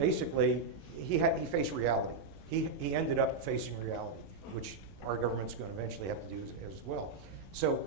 basically, he faced reality. He ended up facing reality, which our government's going to eventually have to do as well. So,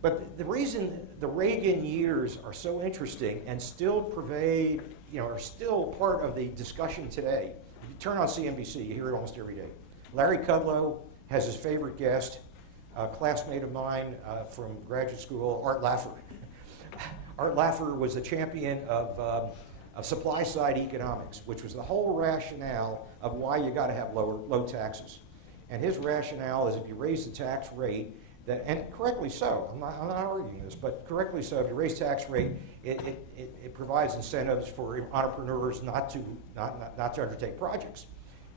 but the reason the Reagan years are so interesting and still pervade, are still part of the discussion today. If you turn on CNBC, you hear it almost every day. Larry Kudlow has his favorite guest, a classmate of mine from graduate school, Art Laffer. Art Laffer was the champion of supply-side economics, which was the whole rationale of why you got to have low taxes. And his rationale is if you raise the tax rate, and correctly so, I'm not arguing this, but correctly so, if you raise tax rate, it provides incentives for entrepreneurs not to undertake projects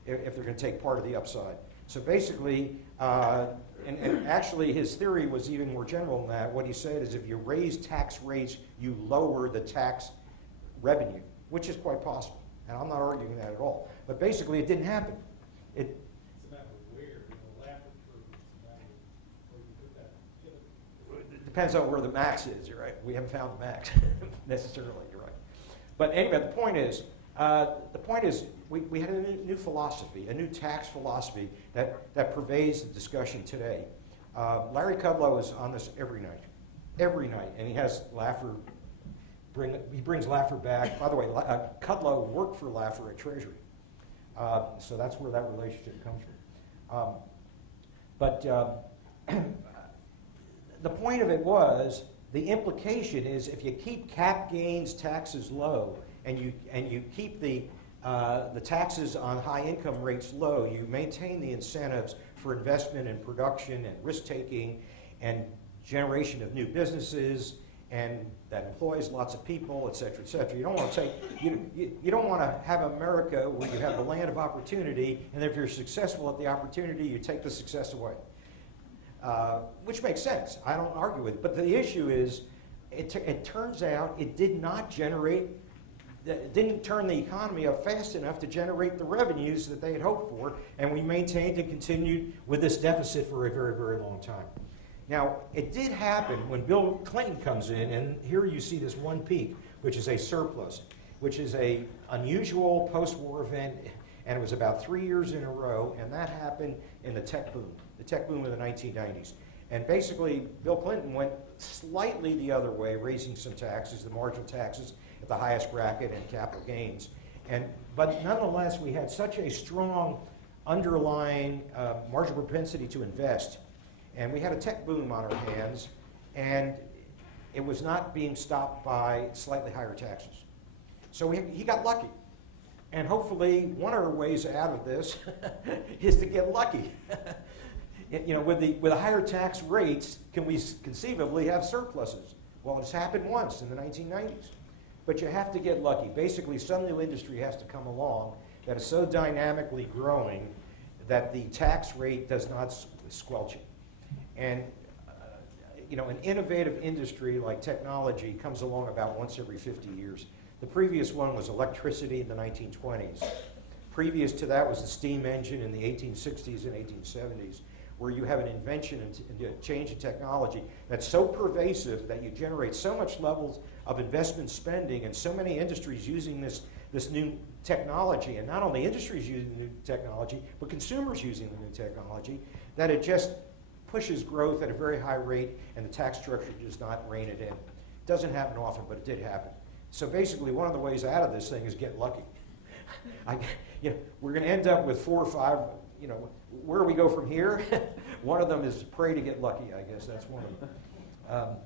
if they're going to take part of the upside. So basically, and actually his theory was even more general than that. What he said is if you raise tax rates, you lower the tax revenue, which is quite possible. And I'm not arguing that at all. But basically, it didn't happen. It's a matter of where, Laffer curve, it's a matter of where you put that. It depends on where the max is, you're right. We haven't found the max necessarily, you're right. But anyway, the point is we had a new philosophy, a new tax philosophy that pervades the discussion today. Larry Kudlow is on this every night, and he has Laffer. He brings Laffer back. By the way, Kudlow worked for Laffer at Treasury, so that's where that relationship comes from. But the point of it was the implication is if you keep cap gains taxes low and you keep the taxes on high income rates low, you maintain the incentives for investment and production and risk taking and generation of new businesses, and that employs lots of people, et cetera, et cetera. You don't want to you don't want to have America where you have the land of opportunity, and if you're successful at the opportunity, you take the success away, which makes sense. I don't argue with it. But the issue is, it turns out it did not generate, it didn't turn the economy up fast enough to generate the revenues that they had hoped for, and we maintained and continued with this deficit for a very, very long time. Now, it did happen when Bill Clinton comes in, and here you see this one peak, which is a surplus, which is an unusual post-war event, and it was about 3 years in a row, and that happened in the tech boom of the 1990s. And basically, Bill Clinton went slightly the other way, raising some taxes, the marginal taxes at the highest bracket and capital gains. But nonetheless, we had such a strong underlying marginal propensity to invest. And we had a tech boom on our hands, and it was not being stopped by slightly higher taxes. So he got lucky. And hopefully, one of our ways out of this is to get lucky. With the higher tax rates, can we conceivably have surpluses? Well, it's happened once in the 1990s. But you have to get lucky. Basically, some new industry has to come along that is so dynamically growing that the tax rate does not squelch it. And an innovative industry like technology comes along about once every 50 years. The previous one was electricity in the 1920s. Previous to that was the steam engine in the 1860s and 1870s, where you have an invention and a change in technology that's so pervasive that you generate so much levels of investment spending and so many industries using this new technology, and not only industries using the new technology, but consumers using the new technology, that it just pushes growth at a very high rate, and the tax structure does not rein it in. It doesn't happen often, but it did happen. So basically, one of the ways out of this thing is get lucky. We're going to end up with 4 or 5, where do we go from here? One of them is pray to get lucky, I guess. That's one of them.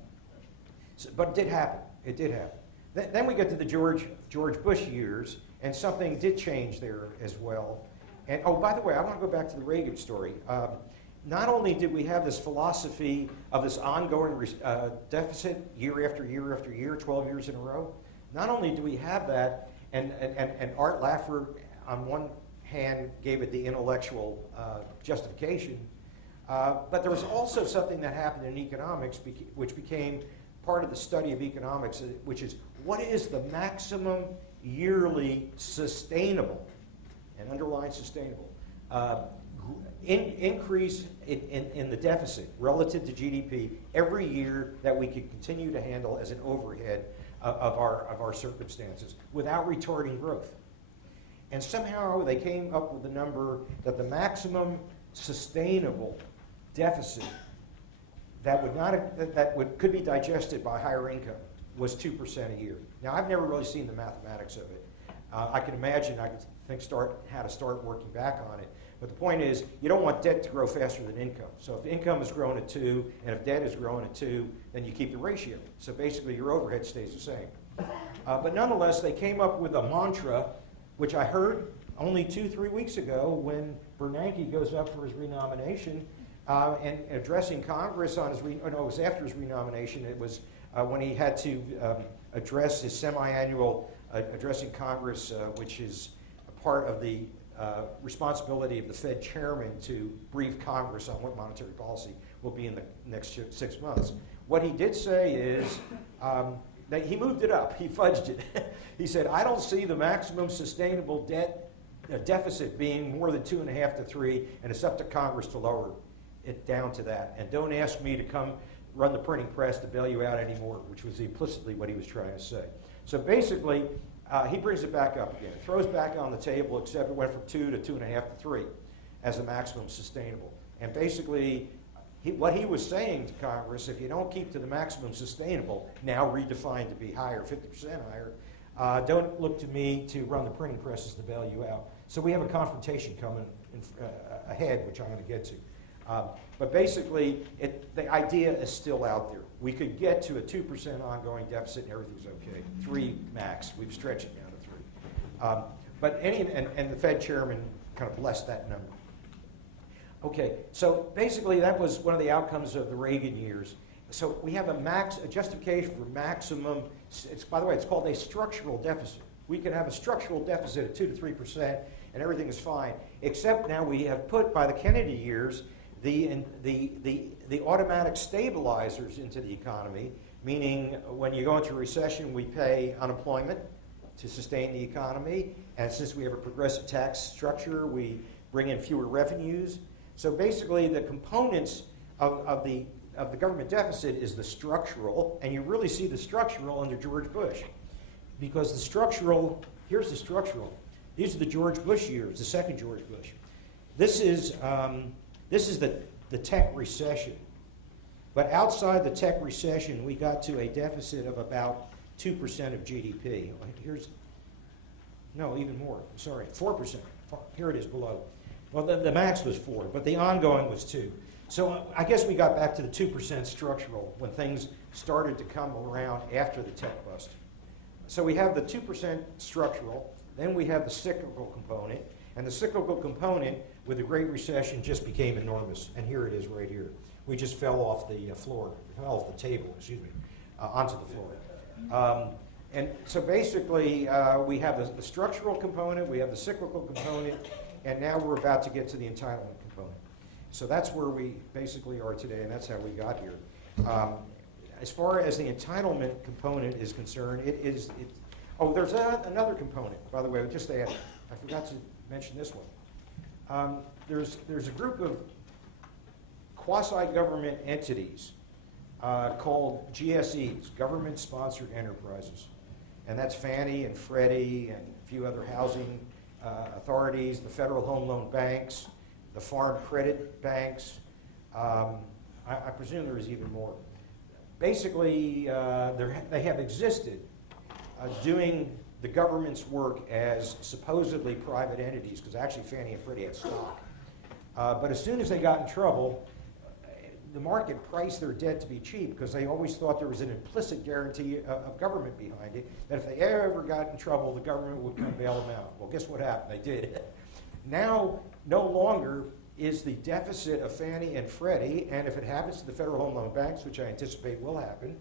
But it did happen. It did happen. Then we get to the George Bush years, and something did change there as well. And, oh, by the way, I want to go back to the Reagan story. Not only did we have this philosophy of this ongoing deficit year after year after year, 12 years in a row, not only do we have that, and Art Laffer, on one hand, gave it the intellectual justification, but there was also something that happened in economics which became part of the study of economics, which is what is the maximum yearly sustainable, and underline sustainable, increase in the deficit relative to GDP every year that we could continue to handle as an overhead of our circumstances without retarding growth. And somehow they came up with the number that the maximum sustainable deficit could be digested by higher income was 2% a year. Now, I've never really seen the mathematics of it. I can imagine, how to start working back on it. But the point is, you don't want debt to grow faster than income. So if income is growing at 2, and if debt is growing at 2, then you keep the ratio. So basically, your overhead stays the same. But nonetheless, they came up with a mantra, which I heard only 2-3 weeks ago when Bernanke goes up for his renomination and addressing Congress on it was after his renomination. It was when he had to address his semi-annual addressing Congress, which is a part of the responsibility of the Fed chairman to brief Congress on what monetary policy will be in the next 6 months. What he did say is that he moved it up. He fudged it. He said, I don't see the maximum sustainable deficit being more than 2.5 to 3, and it's up to Congress to lower it down to that. And don't ask me to come run the printing press to bail you out anymore, which was implicitly what he was trying to say. So basically, he brings it back up again. It throws back on the table, except it went from 2 to 2.5 to 3 as the maximum sustainable. And basically, what he was saying to Congress, if you don't keep to the maximum sustainable, now redefined to be higher, 50% higher, don't look to me to run the printing presses to bail you out. So we have a confrontation coming ahead, which I'm going to get to. But basically, the idea is still out there. We could get to a 2% ongoing deficit and everything's okay. 3 max. We've stretched it down to 3. And the Fed chairman kind of blessed that number. Okay, so basically that was one of the outcomes of the Reagan years. So we have a justification for maximum, by the way, it's called a structural deficit. We can have a structural deficit of 2 to 3% and everything is fine, except now we have put, by the Kennedy years, the automatic stabilizers into the economy, meaning when you go into a recession, we pay unemployment to sustain the economy, and since we have a progressive tax structure, we bring in fewer revenues. So basically, the components of the government deficit is the structural, and you really see the structural under George Bush, because the structural, here's the structural. These are the George Bush years, the second George Bush. This is the tech recession. But outside the tech recession, we got to a deficit of about 2% of GDP. No, even more. I'm sorry, 4%. Here it is below. Well, the max was 4, but the ongoing was 2. So I guess we got back to the 2% structural when things started to come around after the tech bust. So we have the 2% structural, then we have the cyclical component, and the cyclical component with the Great Recession just became enormous. And here it is right here. We just fell off the floor, fell off the table, excuse me, onto the floor. And so basically, we have the structural component, we have the cyclical component, and now we're about to get to the entitlement component. So that's where we basically are today, and that's how we got here. As far as the entitlement component is concerned, there's another component, by the way, just to add. I forgot to mention this one. There's a group of quasi-government entities called GSEs, government-sponsored enterprises. And that's Fannie and Freddie and a few other housing authorities, the federal home loan banks, the farm credit banks. I presume there is even more. Basically, they have existed doing the government's work as supposedly private entities, because actually Fannie and Freddie had stock. But as soon as they got in trouble, the market priced their debt to be cheap because they always thought there was an implicit guarantee of government behind it, that if they ever got in trouble, the government would come bail them out. Well, guess what happened? They did. Now, no longer is the deficit of Fannie and Freddie, and if it happens to the federal home loan banks, which I anticipate will happen,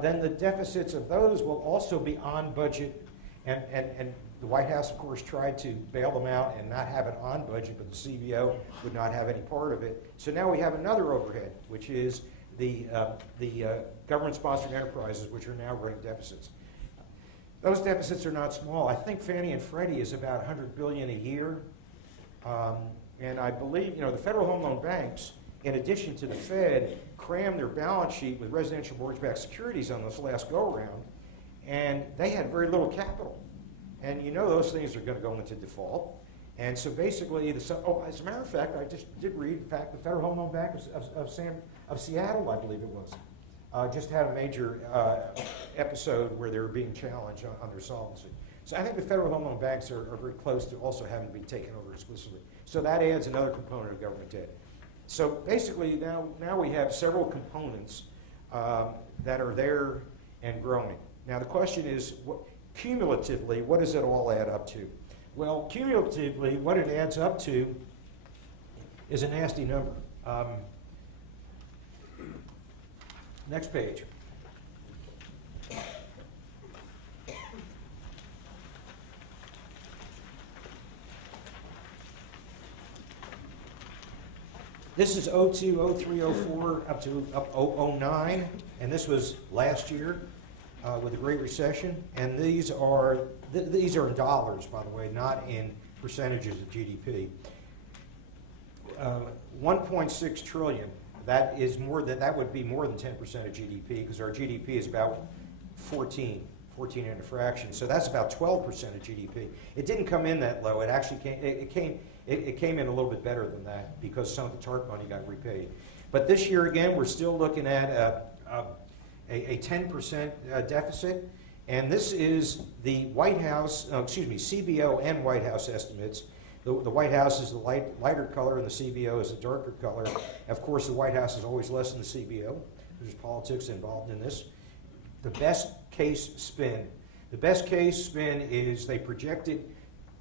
then the deficits of those will also be on budget. And the White House, of course, tried to bail them out and not have it on budget, but the CBO would not have any part of it. So now we have another overhead, which is the government-sponsored enterprises, which are now running deficits. Those deficits are not small. I think Fannie and Freddie is about $100 billion a year. And I believe, the federal home loan banks, in addition to the Fed, crammed their balance sheet with residential mortgage-backed securities on this last go-around. and they had very little capital. And you know those things are going to go into default. And so basically, as a matter of fact, I just did read, in fact, the Federal Home Loan Bank of Seattle, I believe it was, just had a major episode where they were being challenged on their solvency. So I think the federal home loan banks are very close to also having to be taken over explicitly. So that adds another component of government debt. So basically, now we have several components that are there and growing. Now the question is, cumulatively, what does it all add up to? Well, cumulatively, what it adds up to is a nasty number. Next page. This is 02, 03, 04, up to 09, and this was last year with the Great Recession. And these are in dollars, by the way, not in percentages of GDP. 1.6 trillion. That would be more than 10% of GDP, because our GDP is about 14 and a fraction. So that's about 12% of GDP. It didn't come in that low. It actually came in a little bit better than that because some of the TARP money got repaid. But this year again, we're still looking at a 10% deficit, and this is the White House, CBO and White House estimates. The White House is the lighter color, and the CBO is the darker color. Of course, the White House is always less than the CBO. There's politics involved in this. The best case spin. The best case spin is they projected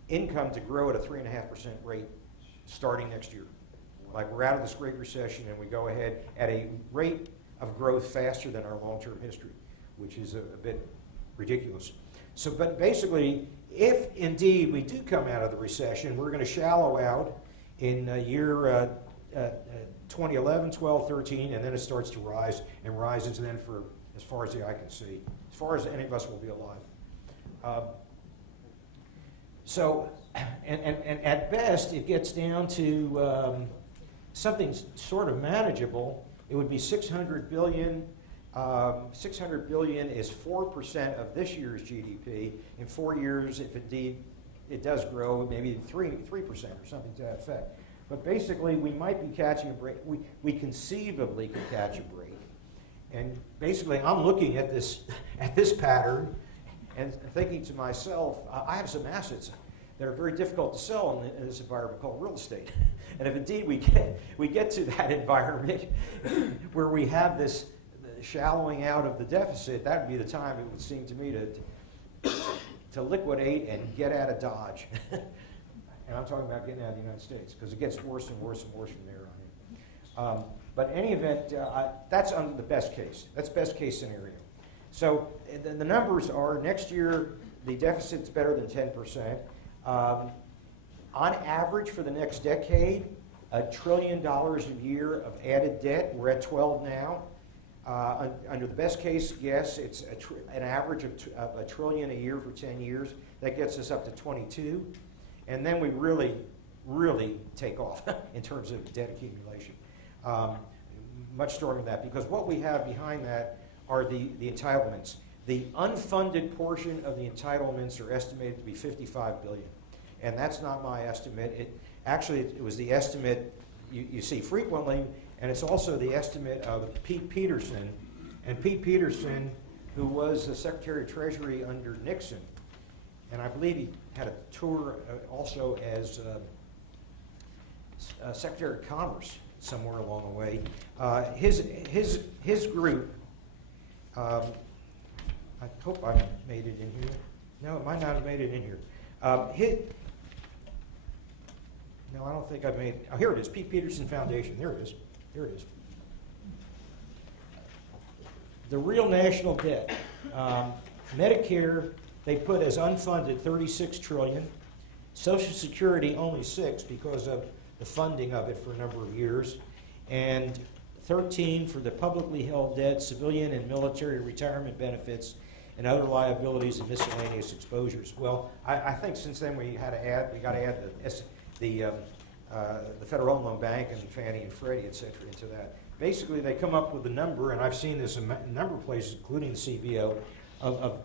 income to grow at a 3.5% rate starting next year. Like we're out of this Great Recession, and we go ahead at a rate of growth faster than our long-term history, which is a bit ridiculous. So, but basically, if indeed we do come out of the recession, we're going to shallow out in year 2011, 12, 13, and then it starts to rise and rises then for as far as the eye can see, as far as any of us will be alive. And at best, it gets down to something sort of manageable. It would be 600 billion. 600 billion is 4% of this year's GDP. In 4 years, if indeed it does grow, maybe 3% or something to that effect. But basically, we might be catching a break. We conceivably could catch a break. And basically, I'm looking at this pattern and thinking to myself, I have some assets that are very difficult to sell in this environment called real estate. And if indeed we get to that environment where we have this shallowing out of the deficit, that would be the time, it would seem to me, to liquidate and get out of Dodge. And I'm talking about getting out of the United States, because it gets worse and worse and worse from there on in. But in any event, that's under the best case. That's best case scenario. So the numbers are, next year, the deficit's better than 10%. On average for the next decade, $1 trillion a year of added debt. We're at 12 now. Under the best case, yes, it's an average of $1 trillion a year for 10 years. That gets us up to 22. And then we really, really take off in terms of debt accumulation. Much stronger than that, because what we have behind that are the entitlements. The unfunded portion of the entitlements are estimated to be $55 billion. And that's not my estimate. It was the estimate you see frequently, and it's also the estimate of Pete Peterson. And Pete Peterson, who was the Secretary of Treasury under Nixon, and I believe he had a tour also as Secretary of Commerce somewhere along the way. His group, I hope I made it in here. No, it might not have made it in here. No, I don't think I've made, oh, here it is, Pete Peterson Foundation. There it is. Here it is. The real national debt. Medicare, they put as unfunded $36 trillion. Social Security only $6 because of the funding of it for a number of years. And 13 for the publicly held debt, civilian and military retirement benefits, and other liabilities and miscellaneous exposures. Well, I think since then we got to add the Federal Home Loan Bank and Fannie and Freddie, et cetera, into that. Basically, they come up with a number, and I've seen this in a number of places, including the CBO, of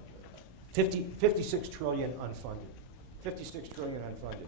56 trillion unfunded. 56 trillion unfunded.